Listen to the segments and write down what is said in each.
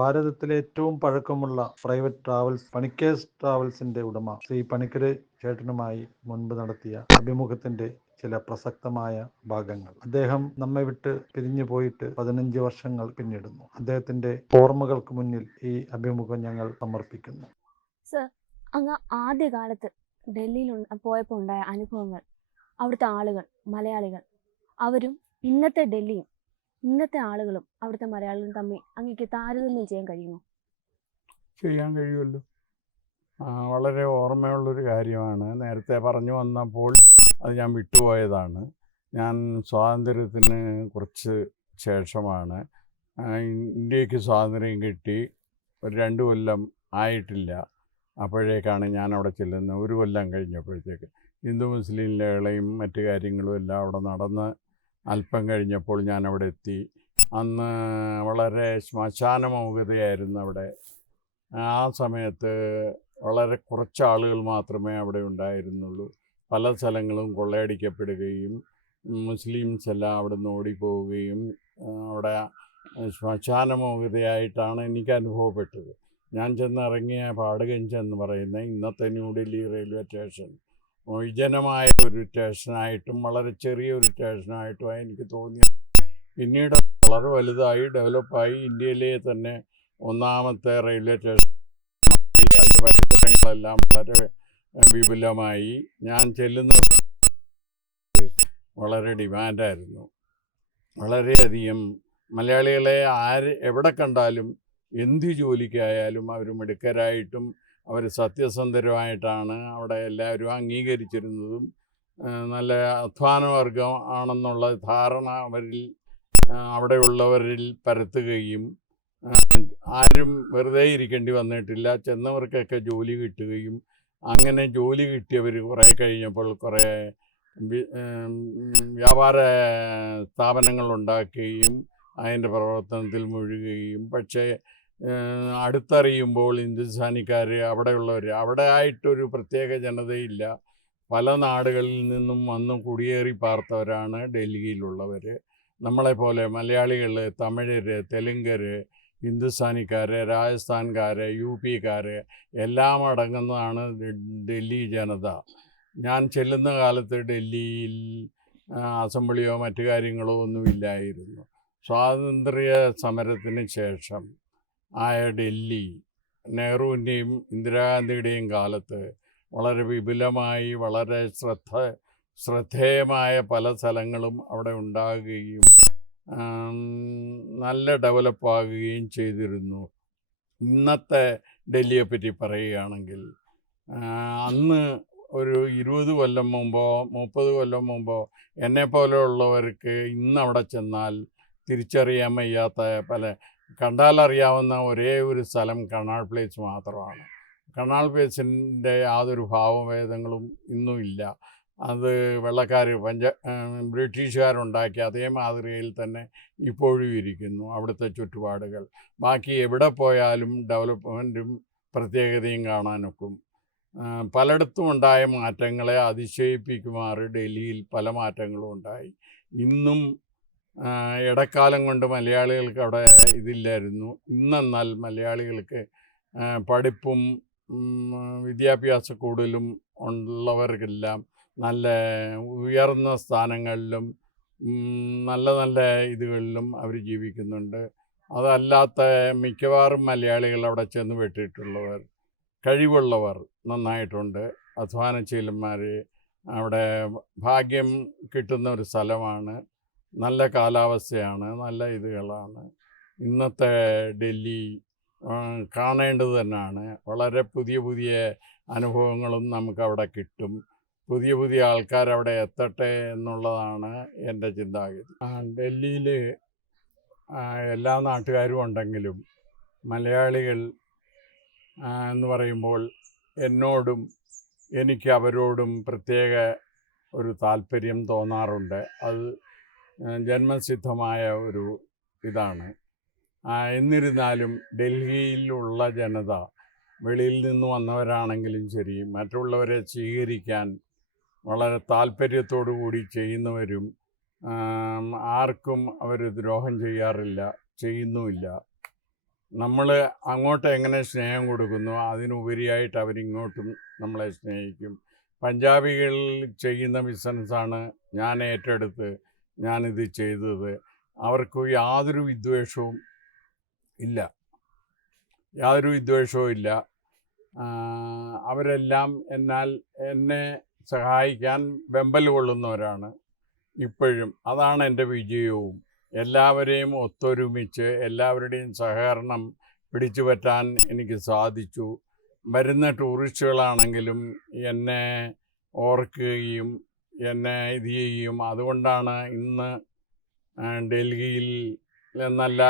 ഭാരതത്തിലെ ഏറ്റവും പഴക്കമുള്ള പ്രൈവറ്റ് ട്രാവൽസ് പണിക്കേഴ്സ് ട്രാവൽസിന്റെ ഉടമ ശ്രീ പണിക്കര് ചേട്ടനുമായി മുൻപ് നടത്തിയ അഭിമുഖത്തിന്റെ ചില പ്രസക്തമായ ഭാഗങ്ങൾ. അദ്ദേഹം നമ്മെ വിട്ട് പിരിഞ്ഞു പോയിട്ട് 15 വർഷങ്ങൾ പിന്നിടുന്നു. അദ്ദേഹത്തിന്റെ ഓർമ്മകൾക്ക് മുന്നിൽ ഈ അഭിമുഖം ഞങ്ങൾ സമർപ്പിക്കുന്നു. സർ, അങ്ങ് ആദ്യകാലത്ത് ഡൽഹിയിൽ പോയപ്പോൾ ഉണ്ടായ അനുഭവങ്ങൾ, അവിടുത്തെ ആളുകൾ, മലയാളികൾ, അവരും ഇന്നത്തെ ഡൽഹിയും ഇന്നത്തെ ആളുകളും അവിടുത്തെ മലയാളികളും തമ്മിൽ അങ്ങേക്ക് താരതമ്യം ചെയ്യാൻ കഴിയുമോ? ചെയ്യാൻ കഴിയുമല്ലോ. വളരെ ഓർമ്മയുള്ളൊരു കാര്യമാണ്. നേരത്തെ പറഞ്ഞു വന്നപ്പോൾ അത് ഞാൻ വിട്ടുപോയതാണ്. ഞാൻ സ്വാതന്ത്ര്യത്തിന് കുറച്ച് ശേഷമാണ്, ഇന്ത്യക്ക് സ്വാതന്ത്ര്യം കിട്ടി ഒരു 2 കൊല്ലം ആയിട്ടില്ല, അപ്പോഴേക്കാണ് ഞാൻ അവിടെ ചെല്ലുന്നത്. 1 കൊല്ലം കഴിഞ്ഞപ്പോഴത്തേക്ക് ഹിന്ദു മുസ്ലിം ലഹളയും മറ്റു കാര്യങ്ങളും എല്ലാം അവിടെ നടന്ന് അല്പം കഴിഞ്ഞപ്പോൾ ഞാൻ അവിടെ എത്തി. അന്ന് വളരെ ശ്മശാനമൗകതയായിരുന്നു അവിടെ. ആ സമയത്ത് വളരെ കുറച്ച് ആളുകൾ മാത്രമേ അവിടെ ഉണ്ടായിരുന്നുള്ളൂ. പല സ്ഥലങ്ങളും കൊള്ളയടിക്കപ്പെടുകയും മുസ്ലിംസ് എല്ലാം അവിടെ നിന്ന് ഓടിപ്പോവുകയും അവിടെ ശ്മശാനമൗകതയായിട്ടാണ് എനിക്ക് അനുഭവപ്പെട്ടത്. ഞാൻ ചെന്നിറങ്ങിയ പാടുകഞ്ച് എന്ന് പറയുന്ന ഇന്നത്തെ ന്യൂഡൽഹി റെയിൽവേ സ്റ്റേഷൻ വിജനമായ ഒരു സ്റ്റേഷനായിട്ടും വളരെ ചെറിയൊരു സ്റ്റേഷനായിട്ടുമാണ് എനിക്ക് തോന്നിയത്. പിന്നീട് വളരെ വലുതായി ഡെവലപ്പായി ഇന്ത്യയിലെ തന്നെ 1ാമത്തെ റെയിൽവേ സ്റ്റേഷൻ. അതിൻ്റെ പരിസരങ്ങളെല്ലാം വളരെ വിപുലമായി. ഞാൻ ചെല്ലുന്ന വളരെ ഡിമാൻഡായിരുന്നു. വളരെയധികം മലയാളികളെ എവിടെ കണ്ടാലും എന്ത് ജോലിക്കായാലും അവർ മിടുക്കരായിട്ടും അവർ സത്യസന്ധരുമായിട്ടാണ് അവിടെ എല്ലാവരും അംഗീകരിച്ചിരുന്നതും. നല്ല അധ്വാനവർഗം ആണെന്നുള്ള ധാരണ അവിടെയുള്ളവരിൽ പരത്തുകയും ആരും വെറുതെ ഇരിക്കേണ്ടി വന്നിട്ടില്ല. ചെന്നവർക്കൊക്കെ ജോലി കിട്ടുകയും അങ്ങനെ ജോലി കിട്ടിയവർ കുറേ കഴിഞ്ഞപ്പോൾ കുറേ വ്യാപാര സ്ഥാപനങ്ങളുണ്ടാക്കുകയും അതിൻ്റെ പ്രവർത്തനത്തിൽ മുഴുകുകയും. പക്ഷേ അടുത്തറിയുമ്പോൾ ഹിന്ദുസ്ഥാനിക്കാർ അവിടെ ആയിട്ടൊരു പ്രത്യേക ജനതയില്ല. പല നാടുകളിൽ നിന്നും വന്ന് കുടിയേറി പാർത്തവരാണ് ഡൽഹിയിലുള്ളവർ. നമ്മളെപ്പോലെ മലയാളികൾ, തമിഴർ, തെലുങ്കർ, ഹിന്ദുസ്ഥാനിക്കാർ, രാജസ്ഥാൻകാർ, UP-കാർ എല്ലാം അടങ്ങുന്നതാണ് ഡൽഹി ജനത. ഞാൻ ചെല്ലുന്ന കാലത്ത് ഡൽഹിയിൽ അസംബ്ലിയോ മറ്റു കാര്യങ്ങളോ ഒന്നുമില്ലായിരുന്നു. സ്വാതന്ത്ര്യ സമരത്തിന് ശേഷം ആയ ഡൽഹി നെഹ്റുവിൻ്റെയും ഇന്ദിരാഗാന്ധിയുടെയും കാലത്ത് വളരെ വിപുലമായി വളരെ ശ്രദ്ധേയമായ പല സ്ഥലങ്ങളും അവിടെ ഉണ്ടാകുകയും നല്ല ഡെവലപ്പാകുകയും ചെയ്തിരുന്നു. ഇന്നത്തെ ഡൽഹിയെപ്പറ്റി പറയുകയാണെങ്കിൽ അന്ന് ഒരു 20 കൊല്ലം മുമ്പോ 30 കൊല്ലം മുമ്പോ എന്നെപ്പോലെയുള്ളവർക്ക് ഇന്നവിടെ ചെന്നാൽ തിരിച്ചറിയാൻ വയ്യാത്ത കണ്ടാലറിയാവുന്ന ഒരേ ഒരു സ്ഥലം കർണാട് പ്ലേസ് മാത്രമാണ്. കർണാട് പ്ലേസിൻ്റെ യാതൊരു ഭാവഭേദങ്ങളും ഇന്നുമില്ല. അത് വെള്ളക്കാർ ബ്രിട്ടീഷുകാരുണ്ടാക്കിയ അതേ മാതൃകയിൽ തന്നെ ഇപ്പോഴും ഇരിക്കുന്നു അവിടുത്തെ ചുറ്റുപാടുകൾ. ബാക്കി എവിടെ പോയാലും ഡെവലപ്മെൻറ്റും പ്രത്യേകതയും കാണാനൊക്കും. പലയിടത്തും ഉണ്ടായ മാറ്റങ്ങളെ അതിശയിപ്പിക്കുമാറ് ഡൽഹിയിൽ പല മാറ്റങ്ങളും ഉണ്ടായി. ഇന്നും ഇടക്കാലം കൊണ്ട് മലയാളികൾക്ക് അവിടെ ഇതില്ലായിരുന്നു. ഇന്നെന്നാൽ മലയാളികൾക്ക് പഠിപ്പും വിദ്യാഭ്യാസ കൂടുതലും ഉള്ളവർക്കെല്ലാം നല്ല ഉയർന്ന സ്ഥാനങ്ങളിലും നല്ല നല്ല ഇതുകളിലും അവർ ജീവിക്കുന്നുണ്ട്. അതല്ലാത്ത മിക്കവാറും മലയാളികൾ അവിടെ ചെന്ന് പെട്ടിട്ടുള്ളവർ, കഴിവുള്ളവർ നന്നായിട്ടുണ്ട്. അധ്വാനശീലന്മാർ. അവിടെ ഭാഗ്യം കിട്ടുന്ന ഒരു സ്ഥലമാണ്. നല്ല കാലാവസ്ഥയാണ്, നല്ല ഇതുകളാണ്. ഇന്നത്തെ ഡൽഹി കാണേണ്ടത് തന്നെയാണ്. വളരെ പുതിയ പുതിയ അനുഭവങ്ങളും നമുക്കവിടെ കിട്ടും. പുതിയ പുതിയ ആൾക്കാരവിടെ എത്തട്ടെ എന്നുള്ളതാണ് എൻ്റെ ചിന്താഗതി. ഡൽഹിയിൽ എല്ലാ നാട്ടുകാരും ഉണ്ടെങ്കിലും മലയാളികൾ എന്ന് പറയുമ്പോൾ എന്നോടും എനിക്ക് അവരോടും പ്രത്യേക ഒരു താല്പര്യം തോന്നാറുണ്ട്. അത് ജന്മസിദ്ധമായ ഒരു ഇതാണ്. എന്നിരുന്നാലും ഡൽഹിയിലുള്ള ജനത വെളിയിൽ നിന്ന് വന്നവരാണെങ്കിലും ശരി, മറ്റുള്ളവരെ സ്വീകരിക്കാൻ വളരെ താല്പര്യത്തോടു കൂടി ചെയ്യുന്നവരും ആർക്കും അവർ ദ്രോഹം ചെയ്യാറില്ല, ചെയ്യുന്നുമില്ല. നമ്മൾ അങ്ങോട്ട് എങ്ങനെ സ്നേഹം കൊടുക്കുന്നു അതിനുപരിയായിട്ട് അവരിങ്ങോട്ടും നമ്മളെ സ്നേഹിക്കും. പഞ്ചാബികൾ ചെയ്യുന്ന ബിസിനസ്സാണ് ഞാൻ ഏറ്റെടുത്ത് ഞാനിത് ചെയ്തത്. അവർക്ക് യാതൊരു വിദ്വേഷവും ഇല്ല, യാതൊരു വിദ്വേഷവും ഇല്ല. അവരെല്ലാം എന്നെ സഹായിക്കാൻ വെമ്പൽ കൊള്ളുന്നവരാണ് ഇപ്പോഴും. അതാണ് എൻ്റെ വിജയവും. എല്ലാവരെയും ഒത്തൊരുമിച്ച് എല്ലാവരുടെയും സഹകരണം പിടിച്ചു പറ്റാൻ എനിക്ക് സാധിച്ചു. വരുന്ന ടൂറിസ്റ്റുകളാണെങ്കിലും എന്നെ ഓർക്കുകയും എന്നെ ഇത് ചെയ്യും. അതുകൊണ്ടാണ് ഇന്ന് ഡൽഹിയിൽ എന്നല്ല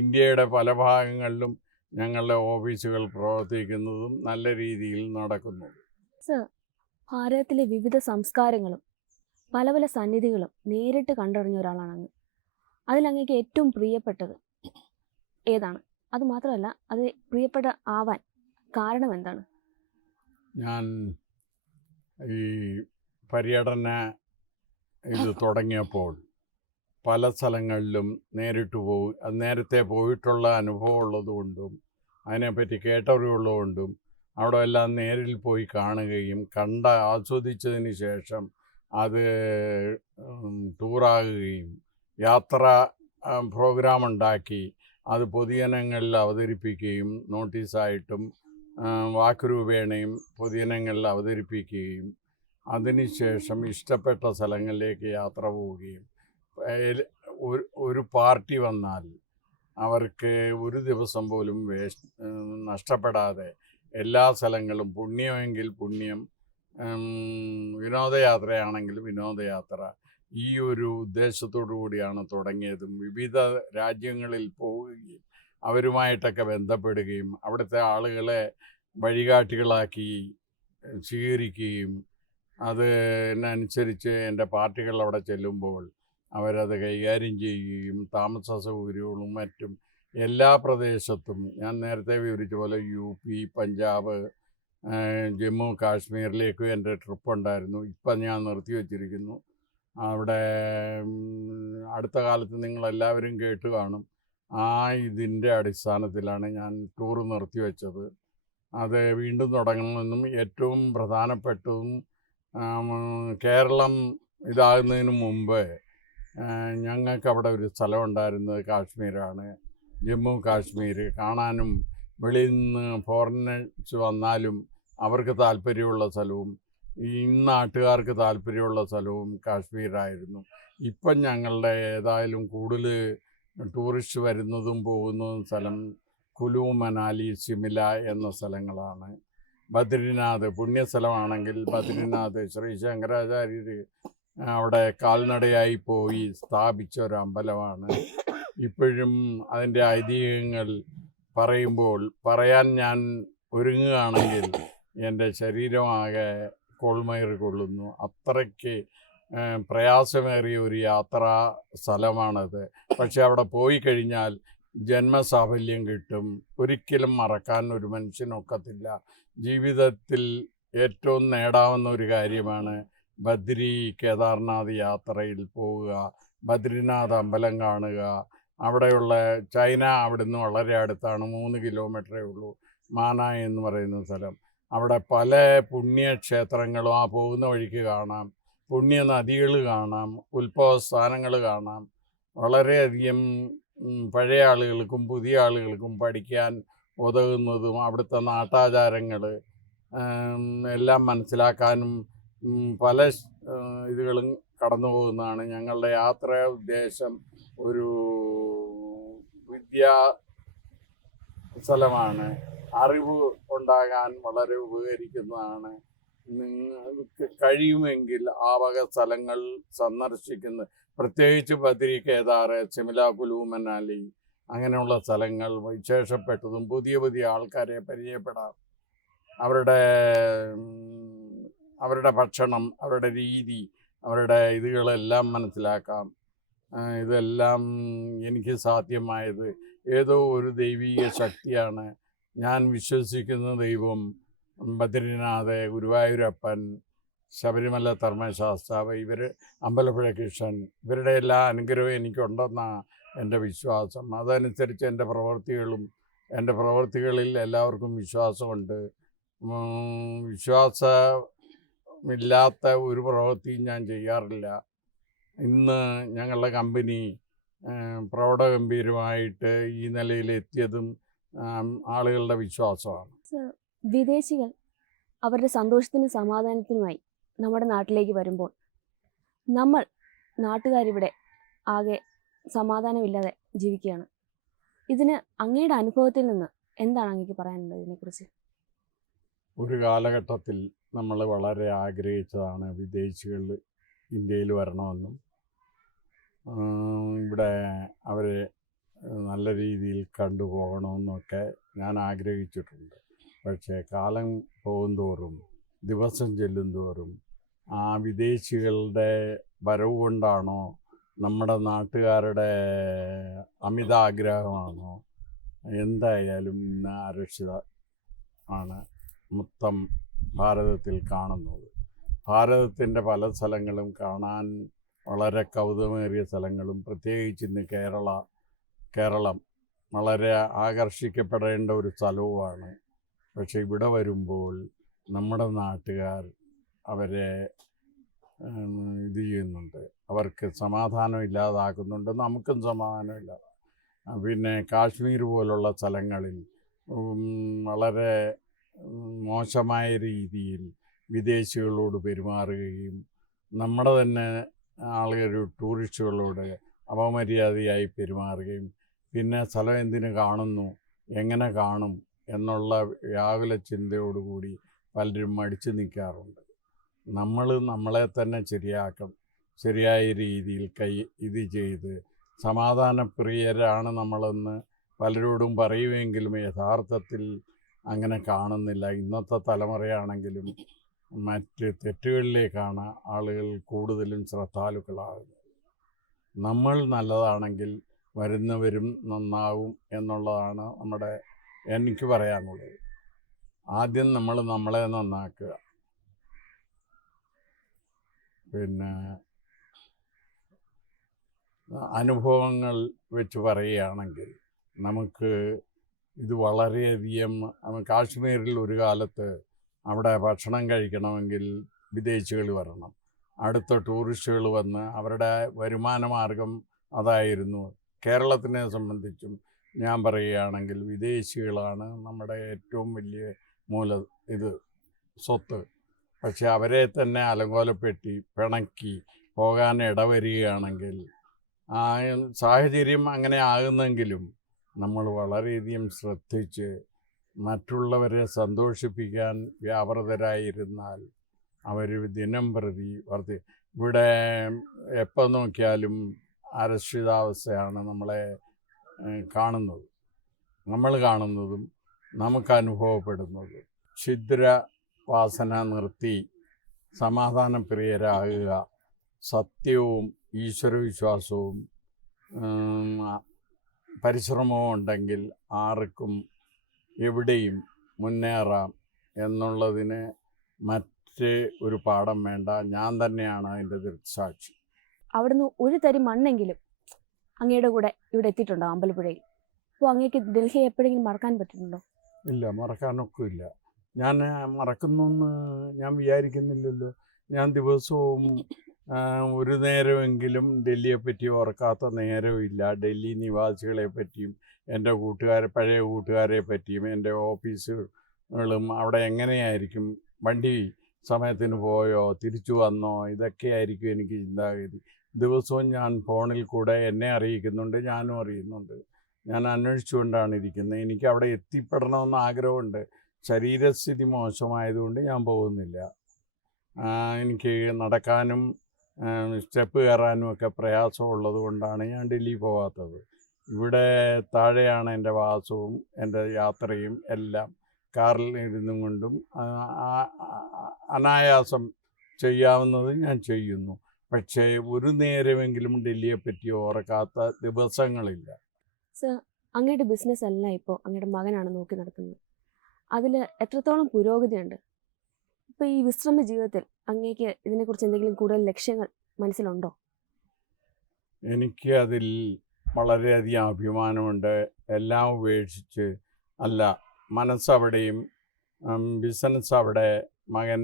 ഇന്ത്യയുടെ പല ഭാഗങ്ങളിലും ഞങ്ങളുടെ ഓഫീസുകൾ പ്രവർത്തിക്കുന്നതും നല്ല രീതിയിൽ നടക്കുന്നത്. സർ, ഭാരതത്തിലെ വിവിധ സംസ്കാരങ്ങളും പല പല സന്നിധികളും നേരിട്ട് കണ്ടറിഞ്ഞ ഒരാളാണ് അങ്ങ്. അതിലങ്ങേക്ക് ഏറ്റവും പ്രിയപ്പെട്ടത് ഏതാണ്? അതുമാത്രമല്ല, അത് പ്രിയപ്പെട്ട ആവാൻ കാരണം എന്താണ്? ഞാൻ ഈ പര്യടന ഇത് തുടങ്ങിയപ്പോൾ പല സ്ഥലങ്ങളിലും നേരത്തെ പോയിട്ടുള്ള അനുഭവം ഉള്ളതുകൊണ്ടും അതിനെപ്പറ്റി കേട്ടറിവുള്ളതുകൊണ്ടും അവിടെ എല്ലാം നേരിൽ പോയി കാണുകയും ആസ്വദിച്ചതിന് ശേഷം അത് ടൂറാകുകയും യാത്ര പ്രോഗ്രാം ഉണ്ടാക്കി അത് പൊതുജനങ്ങളിൽ അവതരിപ്പിക്കുകയും നോട്ടീസായിട്ടും വാക്കുരൂപേണയും പൊതുജനങ്ങളിൽ അവതരിപ്പിക്കുകയും അതിനുശേഷം ഇഷ്ടപ്പെട്ട സ്ഥലങ്ങളിലേക്ക് യാത്ര പോവുകയും ഒരു പാർട്ടി വന്നാൽ അവർക്ക് ഒരു ദിവസം പോലും നഷ്ടപ്പെടാതെ എല്ലാ സ്ഥലങ്ങളും പുണ്യമെങ്കിൽ പുണ്യം, വിനോദയാത്രയാണെങ്കിൽ വിനോദയാത്ര, ഈ ഒരു ഉദ്ദേശത്തോടു കൂടിയാണ് തുടങ്ങിയതും. വിവിധ രാജ്യങ്ങളിൽ പോവുകയും അവരുമായിട്ടൊക്കെ ബന്ധപ്പെടുകയും അവിടുത്തെ ആളുകളെ വഴികാട്ടികളാക്കി സ്വീകരിക്കുകയും അതിനനുസരിച്ച് എൻ്റെ പാർട്ടികൾ അവിടെ ചെല്ലുമ്പോൾ അവരത് കൈകാര്യം ചെയ്യുകയും താമസ സൗകര്യങ്ങളും മറ്റും എല്ലാ പ്രദേശത്തും ഞാൻ നേരത്തെ വിവരിച്ച പോലെ UP, പഞ്ചാബ്, ജമ്മു കാശ്മീരിലേക്കും എൻ്റെ ട്രിപ്പ് ഉണ്ടായിരുന്നു. ഇപ്പം ഞാൻ നിർത്തിവെച്ചിരിക്കുന്നു. അവിടെ അടുത്ത കാലത്ത് നിങ്ങളെല്ലാവരും കേട്ട് കാണും. ഇതിൻ്റെ അടിസ്ഥാനത്തിലാണ് ഞാൻ ടൂർ നിർത്തിവെച്ചത്. അത് വീണ്ടും തുടങ്ങണമെന്നും ഏറ്റവും പ്രധാനപ്പെട്ടതും കേരളം ഇതാകുന്നതിന് മുമ്പ് ഞങ്ങൾക്ക് അവിടെ ഒരു സ്ഥലം ഉണ്ടായിരുന്നത് കാശ്മീരാണ്. ജമ്മു കാശ്മീർ കാണാനും വെളിയിൽ നിന്ന് ഫോറിനേഴ്സ് വന്നാലും അവർക്ക് താല്പര്യമുള്ള സ്ഥലവും ഈ നാട്ടുകാർക്ക് താല്പര്യമുള്ള സ്ഥലവും കാശ്മീരായിരുന്നു. ഇപ്പം ഞങ്ങളുടെ ഏതായാലും കൂടുതൽ ടൂറിസ്റ്റ് വരുന്നതും പോകുന്നതും സ്ഥലം കുലു, മനാലി, സിംല എന്ന സ്ഥലങ്ങളാണ്. ബദ്രിനാഥ് പുണ്യസ്ഥലമാണെങ്കിൽ ബദ്രിനാഥ് ശ്രീ ശങ്കരാചാര്യർ അവിടെ കാൽനടയായി പോയി സ്ഥാപിച്ച ഒരു അമ്പലമാണ്. ഇപ്പോഴും അതിൻ്റെ ഐതിഹ്യങ്ങൾ പറയാൻ ഞാൻ ഒരുങ്ങുകയാണെങ്കിൽ എൻ്റെ ശരീരമാകെ കോൾമയർ കൊള്ളുന്നു. അത്രയ്ക്ക് പ്രയാസമേറിയ ഒരു യാത്രാ സ്ഥലമാണത്. പക്ഷെ അവിടെ പോയി കഴിഞ്ഞാൽ ജന്മസാഫല്യം കിട്ടും. ഒരിക്കലും മറക്കാൻ ഒരു മനുഷ്യനൊക്കത്തില്ല. ജീവിതത്തിൽ ഏറ്റവും നേടാവുന്ന ഒരു കാര്യമാണ് ബദ്രി കേദാർനാഥ് യാത്രയിൽ പോവുക, ബദ്രിനാഥ് അമ്പലം കാണുക. അവിടെയുള്ള ചൈന അവിടുന്ന് വളരെ അടുത്താണ്, 3 കിലോമീറ്ററേ ഉള്ളൂ. മാനായ് എന്ന് പറയുന്ന സ്ഥലം. അവിടെ പല പുണ്യക്ഷേത്രങ്ങളും പോകുന്ന വഴിക്ക് കാണാം, പുണ്യ നദികൾ കാണാം, ഉത്ഭവസ്ഥാനങ്ങൾ കാണാം. വളരെയധികം പഴയ ആളുകൾക്കും പുതിയ ആളുകൾക്കും പഠിക്കാൻ ഉതകുന്നതും അവിടുത്തെ നാട്ടാചാരങ്ങൾ എല്ലാം മനസ്സിലാക്കാനും പല ഇതുകളും കടന്നു പോകുന്നതാണ്. ഞങ്ങളുടെ യാത്രാ ഉദ്ദേശം ഒരു വിദ്യാ സ്ഥലമാണ്, അറിവ് ഉണ്ടാകാൻ വളരെ ഉപകരിക്കുന്നതാണ്. നിങ്ങൾക്ക് കഴിയുമെങ്കിൽ ആ വക സ്ഥലങ്ങൾ സന്ദർശിക്കുന്നത്, പ്രത്യേകിച്ച് ബദ്രി, കേദാർ, സിംല, കുലു, മനാലി അങ്ങനെയുള്ള സ്ഥലങ്ങൾ വിശേഷപ്പെട്ടതും പുതിയ പുതിയ ആൾക്കാരെ പരിചയപ്പെടാം. അവരുടെ ഭക്ഷണം, അവരുടെ രീതി, അവരുടെ ഇതുകളെല്ലാം മനസ്സിലാക്കാം. ഇതെല്ലാം എനിക്ക് സാധ്യമായത് ഏതോ ഒരു ദൈവീക ശക്തിയാണ്. ഞാൻ വിശ്വസിക്കുന്ന ദൈവം ബദ്രിനാഥ്, ഗുരുവായൂരപ്പൻ, ശബരിമല ധർമ്മശാസ്താവ്, അമ്പലപ്പുഴ കൃഷ്ണൻ, ഇവരുടെ എല്ലാ അനുഗ്രഹവും എനിക്കുണ്ടെന്നാണ് എൻ്റെ വിശ്വാസം. അതനുസരിച്ച് എൻ്റെ പ്രവൃത്തികളും എൻ്റെ പ്രവൃത്തികളിൽ എല്ലാവർക്കും വിശ്വാസമുണ്ട്. വിശ്വാസമില്ലാത്ത ഒരു പ്രവൃത്തിയും ഞാൻ ചെയ്യാറില്ല. ഇന്ന് ഞങ്ങളുടെ കമ്പനി പ്രൗഢഗംഭീരമായിട്ട് ഈ നിലയിലെത്തിയതും ആളുകളുടെ വിശ്വാസമാണ്. സർ, വിദേശികൾ അവരുടെ സന്തോഷത്തിനും സമാധാനത്തിനുമായി നമ്മുടെ നാട്ടിലേക്ക് വരുമ്പോൾ നമ്മൾ നാട്ടുകാരിവിടെ ആകെ സമാധാനമില്ലാതെ ജീവിക്കുകയാണ്. ഇതിന് അങ്ങയുടെ അനുഭവത്തിൽ നിന്ന് എന്താണ് അങ്ങേക്ക് പറയാനുള്ളത് ഇതിനെക്കുറിച്ച്? ഒരു കാലഘട്ടത്തിൽ നമ്മൾ വളരെ ആഗ്രഹിച്ചതാണ് വിദേശികൾ ഇന്ത്യയിൽ വരണമെന്നും ഇവിടെ അവരെ നല്ല രീതിയിൽ കണ്ടുപോകണമെന്നൊക്കെ ഞാൻ ആഗ്രഹിച്ചിട്ടുണ്ട്. പക്ഷേ കാലം പോകുന്തോറും ദിവസം ചെല്ലുന്തോറും ആ വിദേശികളുടെ വരവ് കൊണ്ടാണോ നമ്മുടെ നാട്ടുകാരുടെ അമിതാഗ്രഹമാണോ എന്തായാലും ഇന്ന് അരക്ഷിത ആണ് മൊത്തം ഭാരതത്തിൽ കാണുന്നത്. ഭാരതത്തിൻ്റെ പല സ്ഥലങ്ങളും കാണാൻ വളരെ കൗതുകമേറിയ സ്ഥലങ്ങളും പ്രത്യേകിച്ച് ഇന്ന് കേരളം വളരെ ആകർഷിക്കപ്പെടേണ്ട ഒരു സ്ഥലവുമാണ്. പക്ഷെ ഇവിടെ വരുമ്പോൾ നമ്മുടെ നാട്ടുകാർ അവരെ ഇത് ചെയ്യുന്നുണ്ട്, അവർക്ക് സമാധാനം ഇല്ലാതാക്കുന്നുണ്ട്, നമുക്കും സമാധാനമില്ല. പിന്നെ കാശ്മീർ പോലുള്ള സ്ഥലങ്ങളിൽ വളരെ മോശമായ രീതിയിൽ വിദേശികളോട് പെരുമാറുകയും നമ്മുടെ തന്നെ ആളുകൾ ടൂറിസ്റ്റുകളോട് അപമര്യാദയായി പെരുമാറുകയും പിന്നെ സ്ഥലം എന്തിനു കാണുന്നു, എങ്ങനെ കാണും എന്നുള്ള വ്യാകുല ചിന്തയോടുകൂടി പലരും മടിച്ചു നിൽക്കാറുണ്ട്. നമ്മൾ നമ്മളെ തന്നെ ശരിയായ രീതിയിൽ ഇത് ചെയ്ത് സമാധാനപ്രിയരാണ് നമ്മളെന്ന് പലരോടും പറയുമെങ്കിലും യഥാർത്ഥത്തിൽ അങ്ങനെ കാണുന്നില്ല. ഇന്നത്തെ തലമുറയാണെങ്കിലും മറ്റ് തെറ്റുകളിലേക്കാണ് ആളുകൾ കൂടുതലും ശ്രദ്ധാലുക്കളാകുന്നത്. നമ്മൾ നല്ലതാണെങ്കിൽ വരുന്നവരും നന്നാവും എന്നുള്ളതാണ് എനിക്ക് പറയാനുള്ളത്. ആദ്യം നമ്മൾ നമ്മളെ നന്നാക്കുക. പിന്നെ അനുഭവങ്ങൾ വെച്ച് പറയുകയാണെങ്കിൽ നമുക്ക് ഇത് വളരെയധികം കാശ്മീരിൽ ഒരു കാലത്ത് അവിടെ ഭക്ഷണം കഴിക്കണമെങ്കിൽ വിദേശികൾ വരണം, അടുത്ത ടൂറിസ്റ്റുകൾ വന്ന് അവരുടെ വരുമാന മാർഗം അതായിരുന്നു. കേരളത്തിനെ സംബന്ധിച്ചും ഞാൻ പറയുകയാണെങ്കിൽ വിദേശികളാണ് നമ്മുടെ ഏറ്റവും വലിയ സ്വത്ത്. പക്ഷെ അവരെ തന്നെ അലങ്കോലപ്പെട്ടി പിണക്കി പോകാൻ ഇടവരികയാണെങ്കിൽ സാഹചര്യം അങ്ങനെ ആകുന്നെങ്കിലും നമ്മൾ വളരെയധികം ശ്രദ്ധിച്ച് മറ്റുള്ളവരെ സന്തോഷിപ്പിക്കാൻ വ്യാപൃതരായിരുന്നാൽ അവർ ദിനം പ്രതി ഇവിടെ എപ്പോൾ നോക്കിയാലും അരക്ഷിതാവസ്ഥയാണ് നമ്മൾ കാണുന്നതും നമുക്ക് അനുഭവപ്പെടുന്നതും. ഛിദ്രവാസന നിർത്തി സമാധാനപ്രിയരാകുക, സത്യവും ഈശ്വരവിശ്വാസവും പരിശ്രമവും ഉണ്ടെങ്കിൽ ആർക്കും എവിടെയും മുന്നേറാം എന്നുള്ളതിന് മറ്റ് ഒരു പാഠം വേണ്ട. ഞാൻ തന്നെയാണ് അതിൻ്റെ ദൃക്സാക്ഷി. അവിടുന്ന് ഒരു തരി മണ്ണെങ്കിലും അങ്ങയുടെ കൂടെ ഇവിടെ എത്തിയിട്ടുണ്ടോ അമ്പലപ്പുഴയിൽ? അപ്പോൾ അങ്ങേക്ക് ഡൽഹി എപ്പോഴെങ്കിലും മറക്കാൻ പറ്റുന്നുണ്ടോ? ഇല്ല, മറക്കാനൊക്കെ ഇല്ല. ഞാൻ മറക്കുന്നെന്ന് ഞാൻ വിചാരിക്കുന്നില്ലല്ലോ. ഞാൻ ദിവസവും ഒരു നേരമെങ്കിലും ഡൽഹിയെപ്പറ്റി ഓർക്കാത്ത നേരമില്ല. ഡൽഹി നിവാസികളെ പറ്റിയും എൻ്റെ പഴയ കൂട്ടുകാരെ പറ്റിയും എൻ്റെ ഓഫീസുകളും അവിടെ എങ്ങനെയായിരിക്കും, വണ്ടി സമയത്തിന് പോയോ തിരിച്ചു വന്നോ, ഇതൊക്കെയായിരിക്കും എനിക്ക് ചിന്താഗതി. ദിവസവും ഞാൻ ഫോണിൽ കൂടെ എന്നെ അറിയിക്കുന്നുണ്ട്, ഞാനും അറിയുന്നുണ്ട്. ഞാൻ അന്വേഷിച്ചുകൊണ്ടാണ് ഇരിക്കുന്നത്. എനിക്ക് അവിടെ എത്തിപ്പെടണമെന്ന് ആഗ്രഹമുണ്ട്. ശരീരസ്ഥിതി മോശമായതുകൊണ്ട് ഞാൻ പോകുന്നില്ല. എനിക്ക് നടക്കാനും സ്റ്റെപ്പ് കയറാനും ഒക്കെ പ്രയാസമുള്ളത് കൊണ്ടാണ് ഞാൻ ഡൽഹി പോകാത്തത്. ഇവിടെ താഴെയാണ് എൻ്റെ വാസവും എൻ്റെ യാത്രയും എല്ലാം. കാറിൽ ഇരുന്നും കൊണ്ടും അനായാസം ചെയ്യാവുന്നത് ഞാൻ ചെയ്യുന്നു. പക്ഷേ ഒരു നേരമെങ്കിലും ഡൽഹിയെപ്പറ്റി ഓർക്കാത്ത ദിവസങ്ങളില്ല. സർ, അങ്ങയുടെ ബിസിനസ് അല്ല ഇപ്പോൾ അങ്ങയുടെ മകനാണ് നോക്കി നടക്കുന്നത്. അതിൽ എത്രത്തോളം പുരോഗതിയുണ്ട്? ഇപ്പോൾ ഈ വിശ്രമ ജീവിതത്തിൽ അങ്ങേക്ക് ഇതിനെക്കുറിച്ച് എന്തെങ്കിലും കൂടുതൽ ലക്ഷ്യങ്ങൾ മനസ്സിലുണ്ടോ? എനിക്ക് അതിൽ വളരെയധികം അഭിമാനമുണ്ട്. എല്ലാം ഉപേക്ഷിച്ച് അല്ല, മനസ്സവിടെയും ബിസിനസ് അവിടെ മകൻ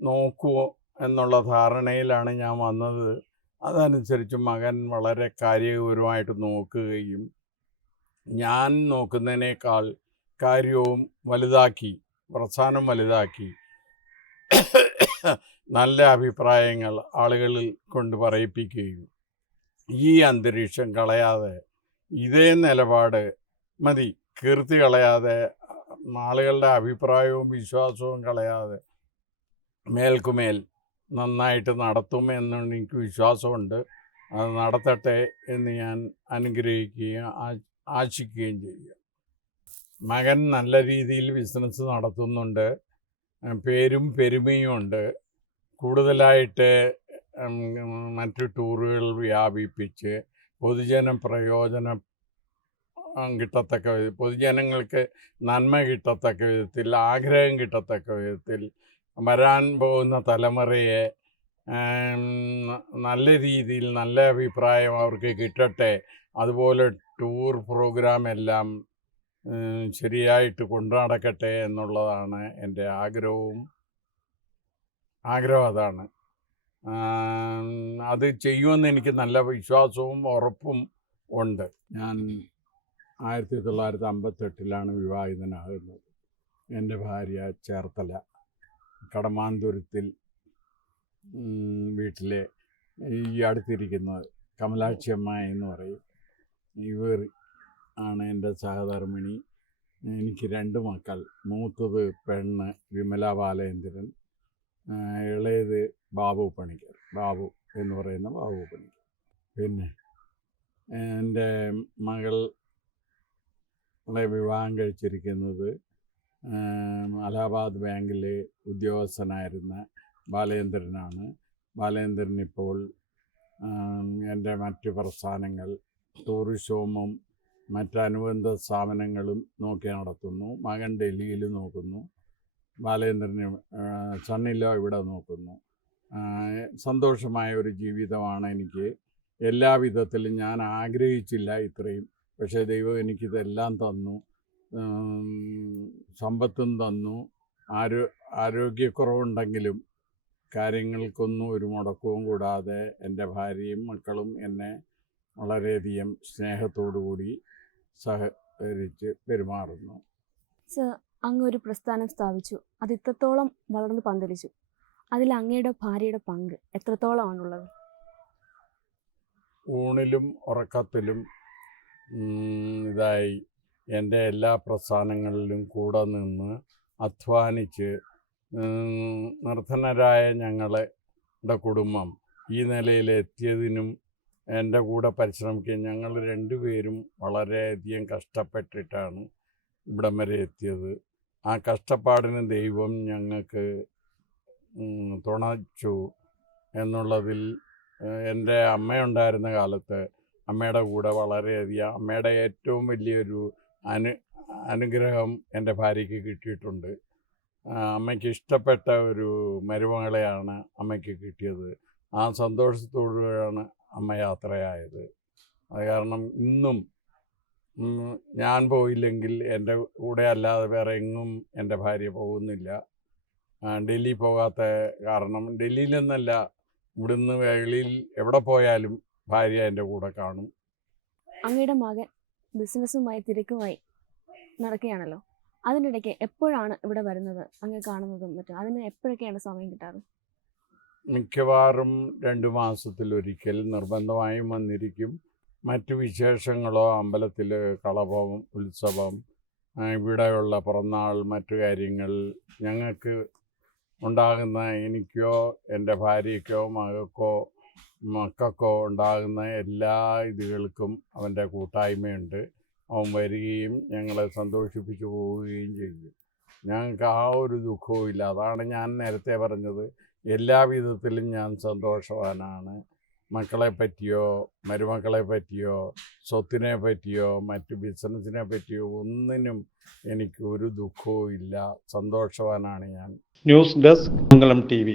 നോക്കുമോ എന്നുള്ള ധാരണയിലാണ് ഞാൻ വന്നത്. അതനുസരിച്ച് മകൻ വളരെ കാര്യഗൗരവമായിട്ട് നോക്കുകയും ഞാൻ നോക്കുന്നതിനേക്കാൾ കാര്യവും വലുതാക്കി, പ്രസ്ഥാനം വലുതാക്കി നല്ല അഭിപ്രായങ്ങൾ ആളുകളിൽ കൊണ്ട് പറയിപ്പിക്കുകയും ഈ അന്തരീക്ഷം കളയാതെ, ഇതേ നിലപാട് മതി, കീർത്തി കളയാതെ, ആളുകളുടെ അഭിപ്രായവും വിശ്വാസവും കളയാതെ മേൽക്കുമേൽ നന്നായിട്ട് നടത്തുമെന്ന് എനിക്ക് വിശ്വാസമുണ്ട്. അത് നടത്തട്ടെ എന്ന് ഞാൻ അനുഗ്രഹിക്കുകയും ആശിക്കുകയും ചെയ്യുക. മകൻ നല്ല രീതിയിൽ ബിസിനസ് നടത്തുന്നുണ്ട്, പേരും പെരുമയും ഉണ്ട്. കൂടുതലായിട്ട് മറ്റു ടൂറുകൾ വ്യാപിപ്പിച്ച് പ്രയോജനം കിട്ടത്തക്ക വിധത്തിൽ, പൊതുജനങ്ങൾക്ക് നന്മ കിട്ടത്തക്ക വിധത്തിൽ, ആഗ്രഹം കിട്ടത്തക്ക വിധത്തിൽ വരാൻ പോകുന്ന തലമുറയെ നല്ല രീതിയിൽ നല്ല അഭിപ്രായം അവർക്ക് കിട്ടട്ടെ. അതുപോലെ ടൂർ പ്രോഗ്രാം എല്ലാം ശരിയായിട്ട് കൊണ്ടു നടക്കട്ടെ എന്നുള്ളതാണ് എൻ്റെ ആഗ്രഹം. അതാണ്. അത് ചെയ്യുമെന്ന് എനിക്ക് നല്ല വിശ്വാസവും ഉറപ്പും ഉണ്ട്. ഞാൻ 1958 വിവാഹിതനാകുന്നത്. എൻ്റെ ഭാര്യ ചേർത്തല കടമാന്തുരത്തിൽ വീട്ടിലെ ഈ അടുത്തിരിക്കുന്നത് കമലാക്ഷി അമ്മ എന്ന് പറയും. ഇവർ ആണ് എൻ്റെ സഹധർമ്മിണി. എനിക്ക് 2 മക്കൾ. മൂത്തത് പെണ്ണ് വിമല ബാലേന്ദ്രൻ, ഇളയത് ബാബു പണിക്കർ, ബാബു എന്ന് പറയുന്ന ബാബു പണിക്കർ. പിന്നെ എൻ്റെ മകളെ വിവാഹം കഴിച്ചിരിക്കുന്നത് അലഹാബാദ് ബാങ്കിലെ ഉദ്യോഗസ്ഥനായിരുന്ന ബാലേന്ദ്രനാണ്. ബാലേന്ദ്രൻ ഇപ്പോൾ എൻ്റെ മറ്റ് പ്രസ്ഥാനങ്ങൾ, ടൂറിസവും മറ്റനുബന്ധ സ്ഥാപനങ്ങളും നോക്കി നടത്തുന്നു. മകൻ ഡൽഹിയിൽ നോക്കുന്നു, ബാലേന്ദ്രന് സണ്ണിലോ ഇവിടെ നോക്കുന്നു. സന്തോഷമായ ഒരു ജീവിതമാണ് എനിക്ക്. എല്ലാ വിധത്തിലും ഞാൻ ആഗ്രഹിച്ചില്ല ഇത്രയും, പക്ഷേ ദൈവം എനിക്കിതെല്ലാം തന്നു. സമ്പത്തും തന്നു. ആരോഗ്യക്കുറവുണ്ടെങ്കിലും കാര്യങ്ങൾക്കൊന്നും ഒരു മുടക്കവും കൂടാതെ എൻ്റെ ഭാര്യയും മക്കളും എന്നെ വളരെയധികം സ്നേഹത്തോടു കൂടി സഹകരിച്ച് പെരുമാറുന്നു. സർ, അങ്ങ് ഒരു പ്രസ്ഥാനം സ്ഥാപിച്ചു, അത് ഇത്രത്തോളം വളർന്ന് പന്തലിച്ചു. അതിൽ അങ്ങയുടെ ഭാര്യയുടെ പങ്ക് എത്രത്തോളമാണുള്ളത്? ഊണിലും ഉറക്കത്തിലും ഇതായി എൻ്റെ എല്ലാ പ്രസ്ഥാനങ്ങളിലും കൂടെ നിന്ന് അധ്വാനിച്ച് നിർധനരായ ഞങ്ങളുടെ കുടുംബം ഈ നിലയിലെത്തിയതിനും എൻ്റെ കൂടെ പരിശ്രമിക്കുകയും ഞങ്ങൾ 2 പേരും വളരെയധികം കഷ്ടപ്പെട്ടിട്ടാണ് ഇവിടം വരെ എത്തിയത്. ആ കഷ്ടപ്പാടിന് ദൈവം ഞങ്ങൾക്ക് തുണച്ചു എന്നുള്ളതിൽ എൻ്റെ അമ്മയുണ്ടായിരുന്ന കാലത്ത് അമ്മയുടെ കൂടെ വളരെയധികം, അമ്മയുടെ ഏറ്റവും വലിയൊരു അനുഗ്രഹം എൻ്റെ ഭാര്യയ്ക്ക് കിട്ടിയിട്ടുണ്ട്. അമ്മയ്ക്ക് ഇഷ്ടപ്പെട്ട ഒരു മരുമകളെയാണ് അമ്മയ്ക്ക് കിട്ടിയത്. ആ സന്തോഷത്തോടുകൂടിയാണ് അമ്മ യാത്രയായത്. അത് കാരണം ഇന്നും ഞാൻ പോയില്ലെങ്കിൽ എൻ്റെ കൂടെ അല്ലാതെ വേറെ എങ്ങും എൻ്റെ ഭാര്യ പോകുന്നില്ല. ഡൽഹി പോകാത്ത കാരണം, ഡൽഹിയിൽ നിന്നല്ല, ഇവിടുന്ന് വെളിയിൽ എവിടെ പോയാലും ഭാര്യ എൻ്റെ കൂടെ കാണും. അങ്ങയുടെ മകൻ ബിസിനസ്സുമായി തിരക്കുമായി നടക്കുകയാണല്ലോ, അതിനിടയ്ക്ക് എപ്പോഴാണ് ഇവിടെ വരുന്നത്, അങ്ങ് കാണുന്നതും മറ്റും? അതിന് എപ്പോഴൊക്കെയാണ് സമയം കിട്ടാറ്? മിക്കവാറും 2 മാസത്തിലൊരിക്കൽ നിർബന്ധമായും വന്നിരിക്കും. മറ്റു വിശേഷങ്ങളോ, അമ്പലത്തിൽ കളഭം, ഉത്സവം, ഇവിടെയുള്ള പിറന്നാൾ, മറ്റു കാര്യങ്ങൾ, ഞങ്ങൾക്ക് ഉണ്ടാകുന്ന, എനിക്കോ എൻ്റെ ഭാര്യയ്ക്കോ മക്കൾക്കോ ഉണ്ടാകുന്ന എല്ലാ ഇതുകൾക്കും അവൻ്റെ കൂട്ടായ്മയുണ്ട്. അവൻ വരികയും ഞങ്ങളെ സന്തോഷിപ്പിച്ചു പോവുകയും ചെയ്യും. ഞങ്ങൾക്ക് ആ ഒരു ദുഃഖവും ഇല്ല. അതാണ് ഞാൻ നേരത്തെ പറഞ്ഞത്, എല്ലാ വിധത്തിലും ഞാൻ സന്തോഷവാനാണ്. മക്കളെ പറ്റിയോ മരുമക്കളെ പറ്റിയോ സ്വത്തിനെ പറ്റിയോ മറ്റ് ബിസിനസ്സിനെ പറ്റിയോ ഒന്നിനും എനിക്ക് ഒരു ദുഃഖവും ഇല്ല. സന്തോഷവാനാണ് ഞാൻ. ന്യൂസ് ഡെസ്ക് മംഗളം TV.